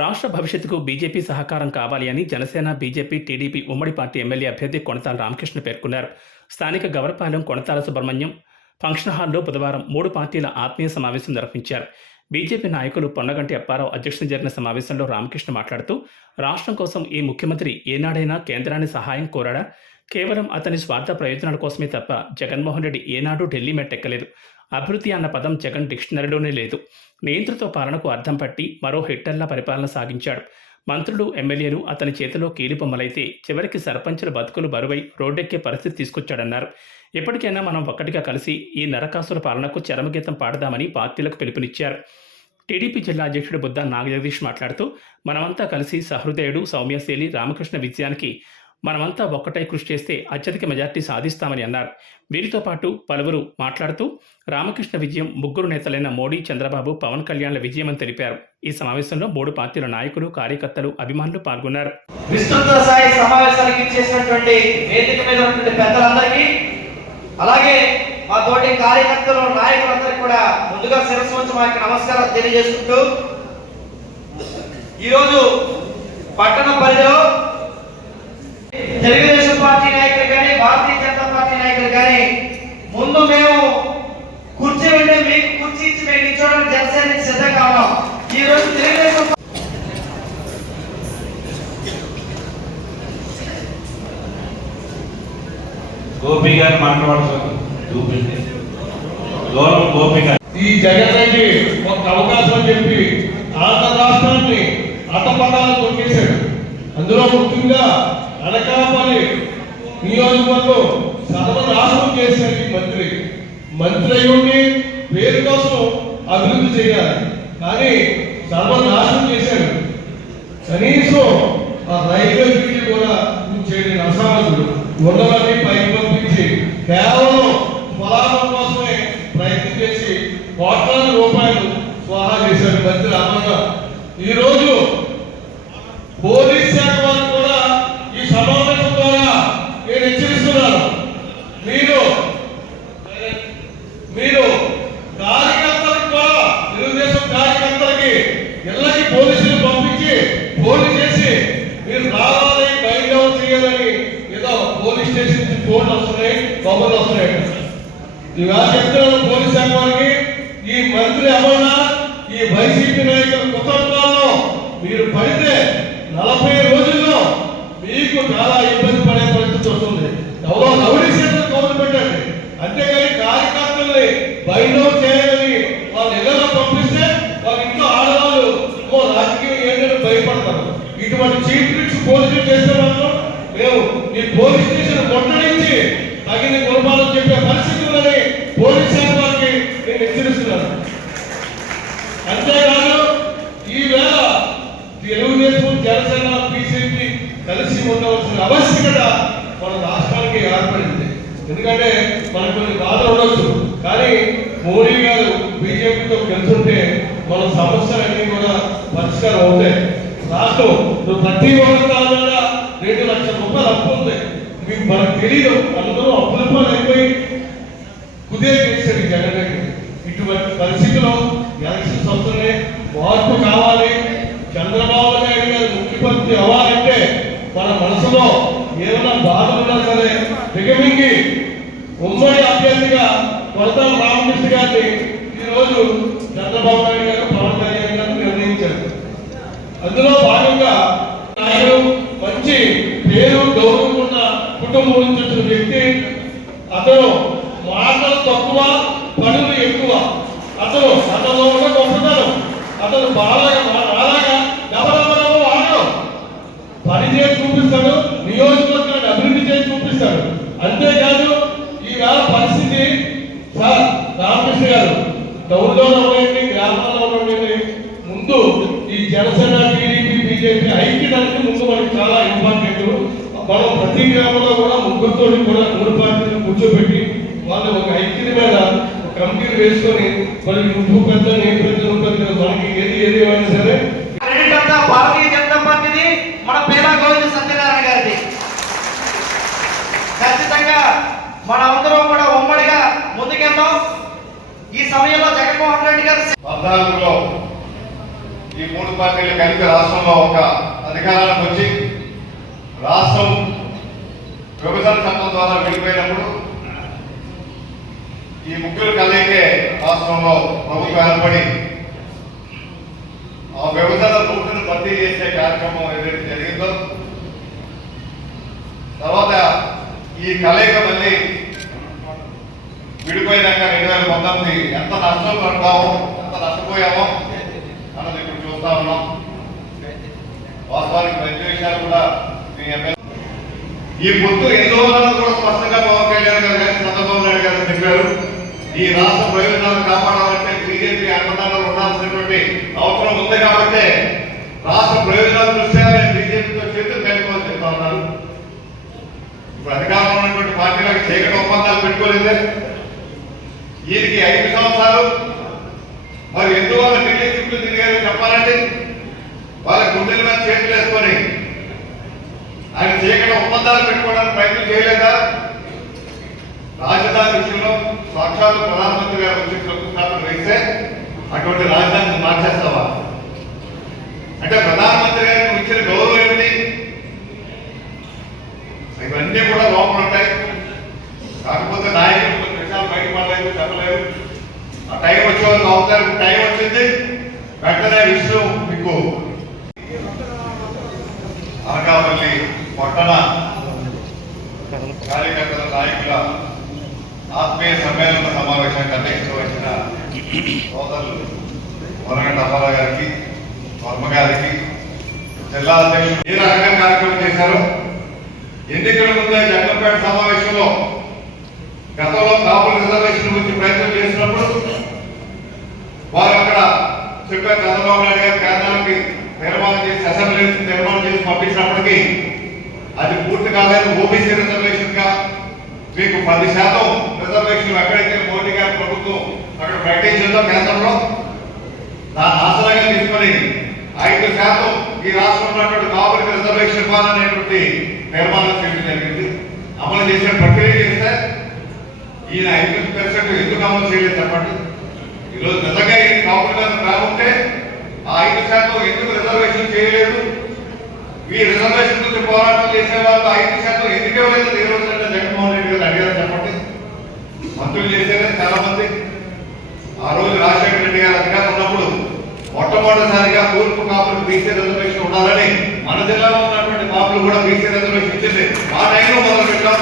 రాష్ట్ర భవిష్యత్తుకు బీజేపీ సహకారం కావాలి అని జనసేన, బీజేపీ, టీడీపీ ఉమ్మడి పార్టీ ఎమ్మెల్యే అభ్యర్థి కొణతాల రామకృష్ణ పేర్కొన్నారు. స్థానిక గవరపాలెం కొణతాల సుబ్రహ్మణ్యం ఫంక్షన్ హాల్లో బుధవారం 3 పార్టీల ఆత్మీయ సమావేశం నిర్వహించారు. బీజేపీ నాయకులు పొన్నగంటి అప్పారావు అధ్యక్షతన జరిగిన సమావేశంలో రామకృష్ణ మాట్లాడుతూ, రాష్ట్రం కోసం ఈ ముఖ్యమంత్రి ఏనాడైనా కేంద్రాన్ని సహాయం కోరాడా? కేవలం అతని స్వార్థ ప్రయోజనాల కోసమే తప్ప జగన్మోహన్ రెడ్డి ఏనాడూ ఢిల్లీ మెట్టెక్కలేదు. అభివృద్ధి అన్న పదం జగన్ డిక్షనరీలోనే లేదు. నియంత్రిత పాలనకు అర్థం పట్టి మరో హిట్టర్లా పరిపాలన సాగించాడు. మంత్రులు, ఎమ్మెల్యేలు అతని చేతిలో కీలుబొమ్మలైతే చివరికి సర్పంచుల బతుకులు బరువై రోడ్డెక్కే పరిస్థితి తీసుకొచ్చాడన్నారు. ఎప్పటికైనా మనం ఒక్కటిగా కలిసి ఈ నరకాసుల పాలనకు చరమగీతం పాడదామని పార్టీలకు పిలుపునిచ్చారు. టీడీపీ జిల్లా అధ్యక్షుడు బుద్ధ నాగజగదీష్ మాట్లాడుతూ, మనమంతా కలిసి సహృదయుడు, సౌమ్యశీలి రామకృష్ణ విజయానికి మనమంతా ఒక్కటై కృషి చేస్తే అత్యధిక మెజార్టీ సాధిస్తామని అన్నారు. వీరితో పాటు పలువురు మాట్లాడుతూ, రామకృష్ణ విజయం ముగ్గురు నేతలైన మోడీ, చంద్రబాబు, పవన్ కళ్యాణ్ల విజయమని తెలిపారు. ఈ సమావేశంలో 3 పార్టీల నాయకులు, కార్యకర్తలు, అభిమానులు పాల్గొన్నారు. విస్తృత స్థాయి సమావేశానికి చేసినటువంటి వేదిక మీద ఉన్నటువంటి పెద్దలందరికీ, అలాగే మా తోటి కార్యకర్తలు, నాయకులందరికీ కూడా ముందుగా శిరస్సు వంచి మా నమస్కారాలు తెలియజేసుకుంటూ, ఈరోజు పట్టణ పరిధిలో తెలుగుదేశం పార్టీ నాయకులు కానీ, భారతీయ జనతా పార్టీ నాయకులు కానీ, ముందు మేము కుర్చీ ఉంటే మీకు కుర్చీ ఇచ్చి మేము నిల్చోవడానికి జనసేనకి సిద్ధంగా ఉన్నాం. ఈ రోజు తెలుగుదేశం గోపి గారు మాట్లాడుతున్నారు. ఈ జగన్ రెడ్డి ఒక అవకాశం అని చెప్పి ఆంధ్ర రాష్ట్రాన్ని అతపదాలు తొక్కేశాడు. అందులో ముఖ్యంగా అనకాపల్లి నియోజకవర్గం సర్వనాశనం చేశాడు. ఈ మంత్రి అయ్యుండి పేరు కోసం అభివృద్ధి చేయాలి, కానీ సర్వనాశనం చేశాడు. కనీసం ఆ రైల్వే బ్రిడ్జి కూడా చేయని అసామర్థుడు ఉండవని పైకి పంపించి కేవలం పొలాల కోసమే ప్రయత్నం చేసి కోట్లాది రూపాయలు స్వాహా చేశాడు మంత్రి రామన్న. ఈరోజు పోలీస్ శాఖ వారు కూడా ఈ సమావేశం ద్వారా నేను హెచ్చరిస్తున్నాను. మీరు కార్యకర్తలకు కూడా, తెలుగుదేశం కార్యకర్తలకి ఇళ్ళకి పోలీసులు పంపించి ఫోన్ చేసి మీరు రావాలి, బయట చేయాలని ఏదో పోలీస్ స్టేషన్ నుంచి ఫోన్ వస్తున్నాయి, కబుర్లు వస్తున్నాయి. ఇవాళ చెప్తున్నాను పోలీస్ శాఖ వారికి, ఈ మంత్రి అమర్నాథ్, ఈ వైసీపీ నాయకుల కుటుంబాల్లో మీరు పడితే 40 రోజుల్లో మీకు చాలా ఇబ్బంది పడే పరిస్థితి వస్తుంది. ఎవరో రౌడీ సెంటర్ కబుర్లు పెట్టండి, అంతేగాని కార్యకర్తల్ని బయట చేయాలని వాళ్ళు ఇళ్లలో పంపిస్తే వాళ్ళ ఇంట్లో ఆడవాళ్ళు రాజకీయం ఏంటని భయపడతారు. ఇటువంటి చీఫ్ ట్రిక్స్ పోలీసులు చేస్తే మాత్రం మేము ఈ పోలీస్ స్టేషన్ కొట్టడించి తగిన గుణపాలను చెప్పే పరిస్థితులని పోలీస్ శాఖ వారికి నేను హెచ్చరిస్తున్నాను. అంతేకాదు, ఈవేళ తెలుగుదేశం, జనసేన, బీజేపీ కలిసి ఉండవలసిన ఆవశ్యకత మన రాష్ట్రానికి ఏర్పడింది. ఎందుకంటే మనకు కొన్ని బాధలు ఉండొచ్చు, కానీ మోడీ గారు బీజేపీతో గెలుచుంటే మన సమస్యలన్నీ కూడా పరిష్కారం అవుతాయి. రాష్ట్రం ప్రతి ఒక్క 2 లక్షల రూపాయలు అప్పు ఉంది. మీకు మనకు తెలియదు, అందరూ అప్పులతో అయిపోయి కుదే చేశాడు జగన్ రెడ్డి. ఇటువంటి పరిస్థితుల్లో ఎలక్షన్స్ వస్తున్నాయి, మార్పు కావాలి. చంద్రబాబు నాయుడు గారు ముఖ్యమంత్రి అవ్వాలంటే మన మనసులో ఏమైనా బాధలున్నా సరే దిగమింగి ఉమ్మడి అభ్యర్థిగా కొణతాల రామకృష్ణ గారిని ఈరోజు చంద్రబాబు నాయుడు గారు, పవన్ కళ్యాణ్ గారు నిర్ణయించారు. అందులో భాగంగా ఆయన మంచి పేరు, గౌరవం ఉన్న కుటుంబం నుంచి వచ్చిన వ్యక్తి. అతను మాటలు తక్కువ, పనులు ఎక్కువ. అతను ఉన్న గొప్పతనం, అతను అలాగా ఎవరెవరో వాడు పని చేసి చూపిస్తాడు, నియోజకవర్గాన్ని అభివృద్ధి చేసి చూపిస్తాడు. అంతేకాదు, ఈవేళ పరిస్థితి సార్ రామకృష్ణ గారు టౌన్లో ఉండండి, గ్రామాల్లో ఉండండి, ముందు ఈ జనసేన, టీడీపీ, బీజేపీ ఐక్యతకి ముందు మనకి చాలా ఇంపార్టెంట్. మనం ప్రతి గ్రామంలో కూడా ముగ్గురితో కూడా 3 పార్టీలు కూర్చోబెట్టి వాళ్ళు ఒక ఐక్యత మీద కమిటీలు వేసుకొని మరి నువ్వు పెద్ద, నేను పెద్ద, నువ్వు పెద్ద, మనకి ఏది ఏమైనా సరే భారతీయ జనతా పార్టీది, మన పేరా గోవింద సత్యనారాయణ గారిది. ఖచ్చితంగా మనమందరం కూడా ఉమ్మడిగా ముందుకెళ్తాం. ఈ సమయంలో జగన్మోహన్ రెడ్డి గారు 14లో ఈ మూడు పార్టీలు కలిపి రాష్ట్రంలో ఒక అధికారానికి వచ్చి రాష్ట్రం విభజన చట్టం ద్వారా విడిపోయినప్పుడు ఈ ముగ్గురు కలయికే రాష్ట్రంలో ప్రభుత్వం ఏర్పడి ఆ విభజన రూటును భర్తీ చేసే కార్యక్రమం ఏదైతే జరిగిందో తర్వాత ఈ కలయిక మళ్ళీ విడిపోయినాక 2019 ఎంత నష్టం పడ్డామో ఎంత నష్టపోయామో అన్నది ఇప్పుడు చూస్తా ఉన్నాం. వాస్తవానికి మంచి విషయాలు కూడా మీ ఎమ్మెల్యే ఈ పొత్తు ఎందువల్ల కూడా స్పష్టంగా పవన్ కళ్యాణ్ గారు కానీ చంద్రబాబు నాయుడు గారు చెప్పారు. ఈ రాష్ట్ర ప్రయోజనాలు కాపాడాలంటే బీజేపీ అండదండలు ఉండాల్సినటువంటి అవసరం ఉంది కాబట్టి రాష్ట్ర ప్రయోజనాల దృష్ట్యా బీజేపీతో చేతులు కలుపుకోవాలని చెప్తా ఉన్నారు. ఇప్పుడు అధికారంలో ఉన్నటువంటి పార్టీలకు చీకటి ఒప్పందాలు పెట్టుకోలేదే. వీరికి 5 సంవత్సరాలు మరి ఎందువల్ల ఢిల్లీ చుట్టూ తిరిగారో చెప్పాలంటే వాళ్ళ గుండెల మీద చేతులు వేసుకొని ఆయన చీకటి ఒప్పందాలు పెట్టుకోవడానికి ప్రయత్నం చేయలేదా? రాజధాని విషయంలో సాక్షాత్ ప్రధానమంత్రి గారు వచ్చి శంకుస్థాపన వేస్తే అటువంటి రాజధానిని మార్చేస్తావా? అంటే ప్రధానమంత్రి గారికి ఇచ్చిన గౌరవం ఏమిటి? ఇవన్నీ కూడా లోపల ఉంటాయి. కాకపోతే నాయకులు కొన్ని విషయాలు బయటపడలేదు, చెప్పలేదు. ఆ టైం వచ్చే వాళ్ళు అవుతారు. టైం వచ్చింది వెంటనే విషయం మీకు అనకాపల్లి పట్టణ కార్యకర్తల నాయకుల ఆత్మీయ సమ్మేళన సమావేశానికి అధ్యక్షత వహించిన సోదరులు వరగంట అప్పారావు గారికి, వర్మ గారికి, జిల్లా అధ్యక్షులు ఏ రకంగా కార్యక్రమం చేశారు. ఎన్నికల ముందే జగ్గంపేట సమావేశంలో గతంలో కాపుల రిజర్వేషన్ గురించి ప్రయత్నం చేసినప్పుడు వారు అక్కడ చెప్పారు, చంద్రబాబు నాయుడు గారు కేంద్రానికి నిర్మాణం చేసి అసెంబ్లీ నిర్మాణం చేసి పంపించినప్పటికీ అది పూర్తి కాలేదు. ఓబీసీ రిజర్వేషన్ గా మీకు 10% రిజర్వేషన్ ఎక్కడైతే మోడీ గారి ప్రభుత్వం అక్కడ ప్రకటించిందో కేంద్రంలో దాన్ని ఆసరాగా తీసుకొని 5% ఈ రాష్ట్రంలో ఉన్నటువంటి కాపులకు రిజర్వేషన్ ఇవ్వాలనేటువంటి నిర్మాణం చేయడం జరిగింది. అమలు చేసే ప్రక్రియ చేస్తే ఈయన 5% ఎందుకు అమలు చేయలేదు చెప్పండి. ఈరోజు నిజంగా ఈ కాపుల మీద ప్రేమ ఉంటే ఆ 5% ఎందుకు రిజర్వేషన్ చేయలేదు? ఈ రిజర్వేషన్ గురించి పోరాటం చేసే వాళ్ళు 5% ఎందుకు ఇవ్వలేదు? ఈ రోజు జగన్మోహన్ రెడ్డి గారు అడిగారు చెప్పండి. మంత్రులు చేసేదే చాలా మంది. ఆ రోజు రాజశేఖర రెడ్డి గారు అధికారం ఉన్నప్పుడు మొట్టమొదటిసారిగా తూర్పు కాపులకు బీసీ రిజర్వేషన్ ఉండాలని మన జిల్లాలో ఉన్నటువంటి కాపులు కూడా బీసీ రిజర్వేషన్ ఇచ్చింది. ఆ టైంలో మొదలు పెట్టాం.